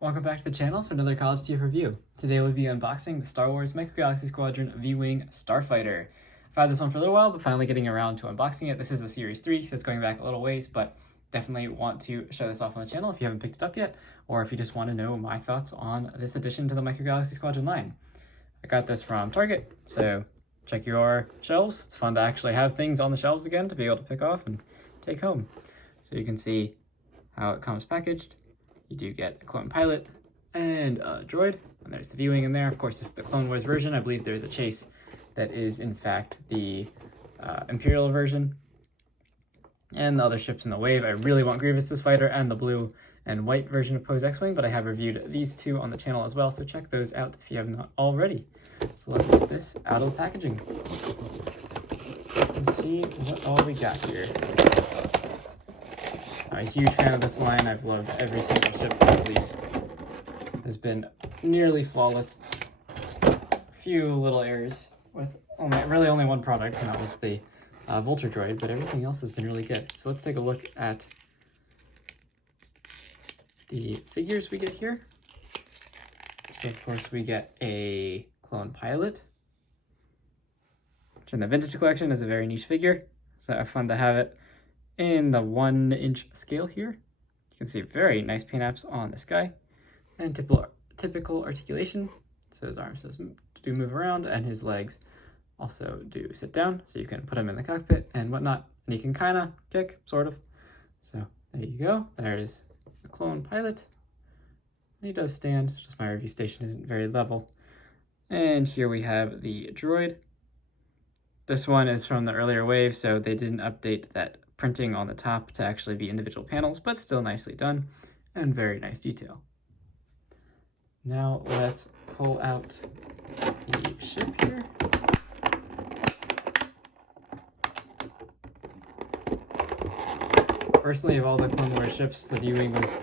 Welcome back to the channel for another College Tier review. Today we'll be unboxing the Star Wars Microgalaxy Squadron V-Wing Starfighter. I've had this one for a little while, but finally getting around to unboxing it. This is a Series 3, so it's going back a little ways, but definitely want to show this off on the channel if you haven't picked it up yet, or if you just want to know my thoughts on this addition to the Microgalaxy Squadron line. I got this from Target, so check your shelves. It's fun to actually have things on the shelves again to be able to pick off and take home. So you can see how it comes packaged. You do get a clone pilot and a droid, and there's the V-Wing in there. Of course, this is the Clone Wars version. I believe there's a chase that is, in fact, the Imperial version. And the other ships in the wave. I really want Grievous's fighter and the blue and white version of Poe's X-Wing, but I have reviewed these two on the channel as well, so check those out if you have not already. So let's get this out of the packaging and see what all we got here. I'm a huge fan of this line. I've loved every single ship at least. Has been nearly flawless. A few little errors with really only one product, and that was the Vulture droid, but everything else has been really good. So let's take a look at the figures we get here. So of course we get a clone pilot, which in the vintage collection is a very niche figure. So fun to have it in the 1-inch scale here. You can see very nice paint apps on this guy, and typical articulation. So his arms do move around, and his legs also do sit down, so you can put him in the cockpit and whatnot, and he can kind of kick, sort of. So there you go. There's the clone pilot, and he does stand. It's just my review station isn't very level. And here we have the droid. This one is from the earlier wave, so they didn't update that printing on the top to actually be individual panels, but still nicely done and very nice detail. Now let's pull out the ship here. Personally, of all the Clone Wars ships, the V-Wing was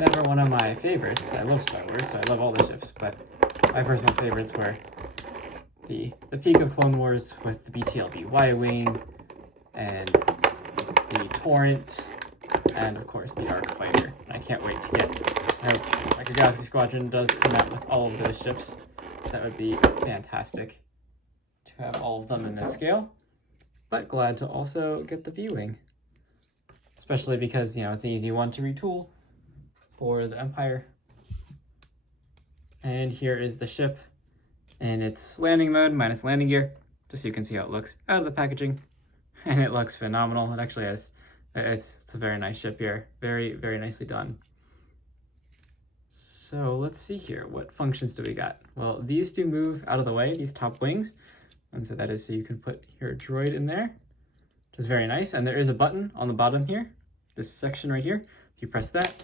never one of my favorites. I love Star Wars, so I love all the ships, but my personal favorites were the peak of Clone Wars with the BTLB Y-Wing and the Torrent, and of course the Arc Fighter. I can't wait to get, I hope Microgalaxy Squadron does come out with all of those ships. So that would be fantastic to have all of them in this scale, but glad to also get the V-Wing. Especially because, it's an easy one to retool for the Empire. And here is the ship in its landing mode, minus landing gear, just so you can see how it looks out of the packaging. And it looks phenomenal. It actually has, it's a very nice ship here. Very, very nicely done. So let's see here. What functions do we got? Well, these do move out of the way, these top wings. And so that is so you can put your droid in there, which is very nice. And there is a button on the bottom here, this section right here. If you press that,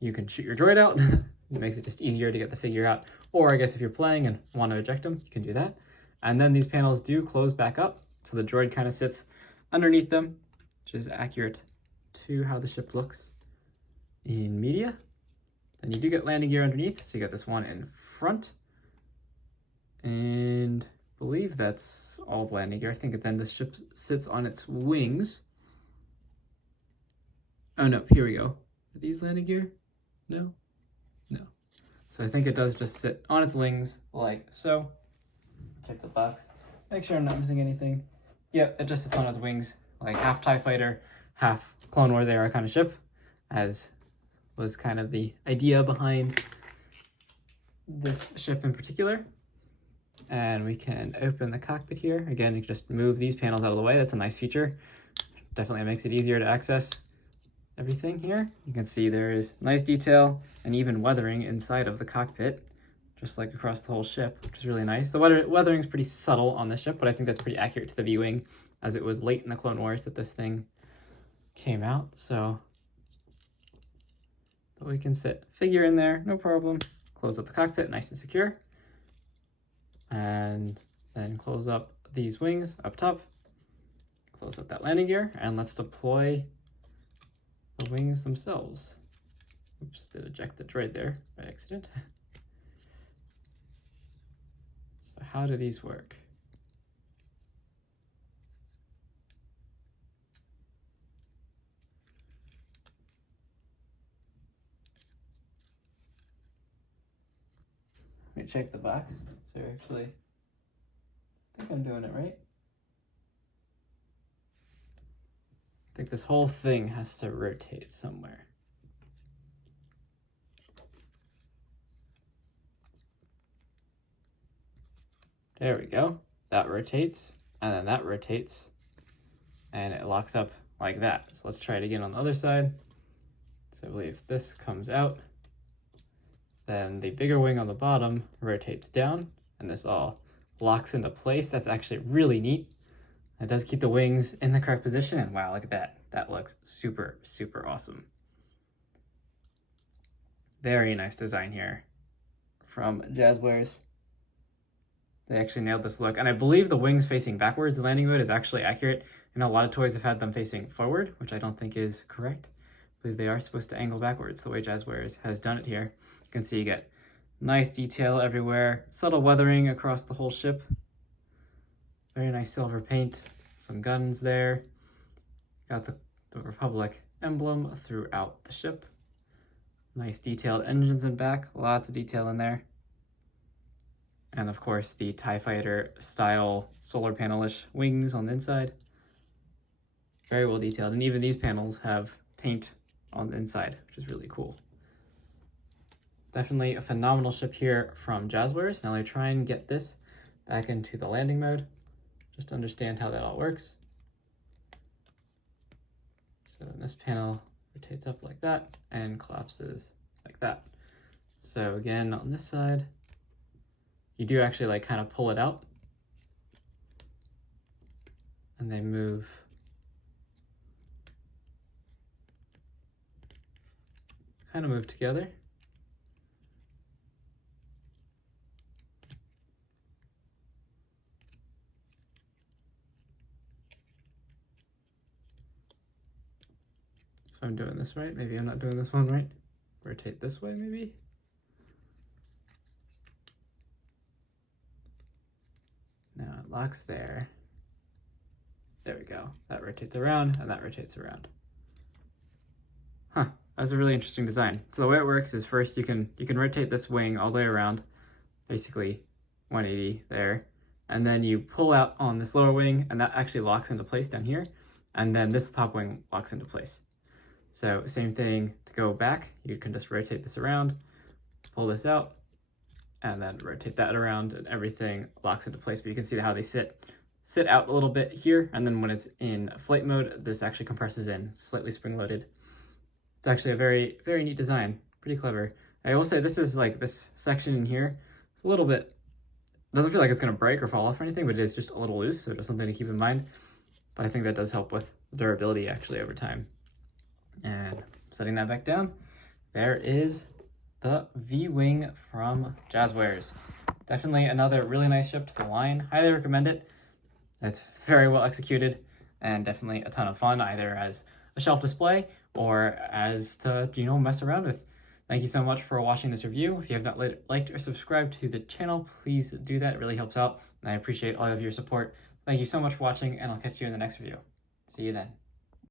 you can shoot your droid out. It makes it just easier to get the figure out. Or I guess if you're playing and want to eject them, you can do that. And then these panels do close back up, so the droid kind of sits underneath them, which is accurate to how the ship looks in media. Then you do get landing gear underneath, so you got this one in front. And I believe that's all the landing gear. I think then the ship sits on its wings. Oh no, here we go. Are these landing gear? No? No. So I think it does just sit on its wings like so. Check the box. Make sure I'm not missing anything. Yep, it just sits on its wings, like half TIE Fighter, half Clone Wars era kind of ship, as was kind of the idea behind this ship in particular. And we can open the cockpit here. Again, you can just move these panels out of the way. That's a nice feature. Definitely makes it easier to access everything here. You can see there is nice detail and even weathering inside of the cockpit, just like across the whole ship, which is really nice. The weathering is pretty subtle on the ship, but I think that's pretty accurate to the V-Wing, as it was late in the Clone Wars that this thing came out. So, but we can sit figure in there, no problem. Close up the cockpit, nice and secure. And then close up these wings up top. Close up that landing gear, and let's deploy the wings themselves. Oops, did eject the droid there by accident. So how do these work? Let me check the box. So actually, I think I'm doing it right. I think this whole thing has to rotate somewhere. There we go. That rotates, and then that rotates, and it locks up like that. So let's try it again on the other side. So I believe this comes out, then the bigger wing on the bottom rotates down, and this all locks into place. That's actually really neat. It does keep the wings in the correct position, and wow, look at that. That looks super, super awesome. Very nice design here from Jazwares. They actually nailed this look, and I believe the wings facing backwards, the landing mode, is actually accurate. I know a lot of toys have had them facing forward, which I don't think is correct. I believe they are supposed to angle backwards the way Jazwares has done it here. You can see you get nice detail everywhere, subtle weathering across the whole ship. Very nice silver paint, some guns there. Got the Republic emblem throughout the ship. Nice detailed engines in back, lots of detail in there. And of course the TIE Fighter style solar panel-ish wings on the inside. Very well detailed, and even these panels have paint on the inside, which is really cool. Definitely a phenomenal ship here from Jazwares. Now I try and get this back into the landing mode, just to understand how that all works. So this panel rotates up like that and collapses like that. So again, on this side, you do actually like kind of pull it out, and they move together. If I'm doing this right, maybe I'm not doing this one right. Rotate this way, maybe. Now it locks there. There we go. That rotates around, and that rotates around. Huh, that's a really interesting design. So the way it works is first you can rotate this wing all the way around, basically 180 there, and then you pull out on this lower wing, and that actually locks into place down here, and then this top wing locks into place. So same thing to go back, you can just rotate this around, pull this out, and then rotate that around, and everything locks into place. But you can see how they sit out a little bit here, and then when it's in flight mode, this actually compresses in, it's slightly spring-loaded. It's actually a very, very neat design, pretty clever. I will say this is like this section in here, it's a little bit, doesn't feel like it's gonna break or fall off or anything, but it is just a little loose, so just something to keep in mind. But I think that does help with durability actually over time. And setting that back down, there is the V-Wing from Jazwares. Definitely another really nice ship to the line. Highly recommend it. It's very well executed and definitely a ton of fun, either as a shelf display or as to, mess around with. Thank you so much for watching this review. If you have not liked or subscribed to the channel, please do that. It really helps out, and I appreciate all of your support. Thank you so much for watching, and I'll catch you in the next review. See you then.